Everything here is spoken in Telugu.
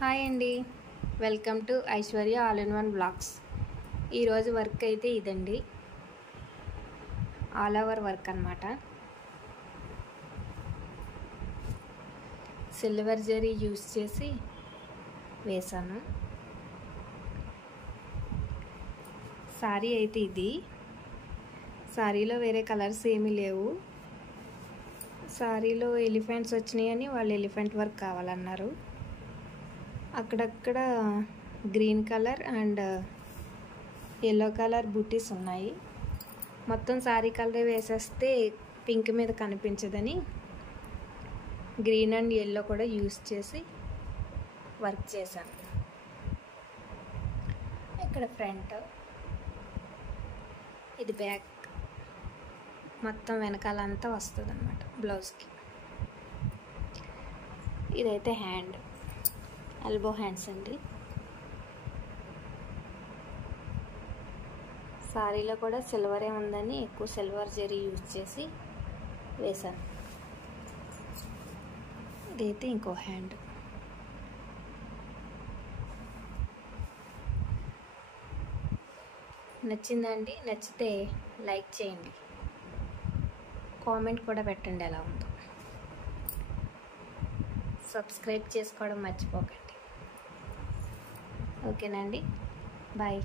హాయ్ అండి, welcome to Aishwarya all in one blogs. ఈరోజు వర్క్ అయితే ఇదండి, ఆల్ ఓవర్ వర్క్ అన్నమాట. సిల్వర్ జరీ యూస్ చేసి వేసాను. సారీ అయితే ఇది. సారీలో వేరే కలర్స్ ఏమీ లేవు. సారీలో ఎలిఫెంట్స్ వచ్చినాయని వాళ్ళు ఎలిఫెంట్ వర్క్ కావాలన్నారు. అక్కడక్కడ green colour and yellow colour బూటీస్ ఉన్నాయి. మొత్తం సారీ కలర్ వేసేస్తే పింక్ మీద కనిపించదని గ్రీన్ అండ్ ఎల్లో కూడా యూస్ చేసి వర్క్ చేశాను. ఇక్కడ ఫ్రంట్, ఇది బ్యాక్, మొత్తం వెనకాలంతా వస్తుంది అన్నమాట బ్లౌజ్కి. ఇదైతే హ్యాండ్, ఎల్బో హ్యాండ్స్ అండి. సారీలో కూడా సిల్వరే ఉందని ఎక్కువ సిల్వర్ జరీ యూజ్ చేసి వేశాను. ఇదైతే ఇంకో హ్యాండ్. నచ్చిందండి? నచ్చితే లైక్ చేయండి, కామెంట్ కూడా పెట్టండి ఎలా ఉందో. సబ్స్క్రైబ్ చేసుకోవడం మర్చిపోకండి. ఓకేనండి, బాయ్.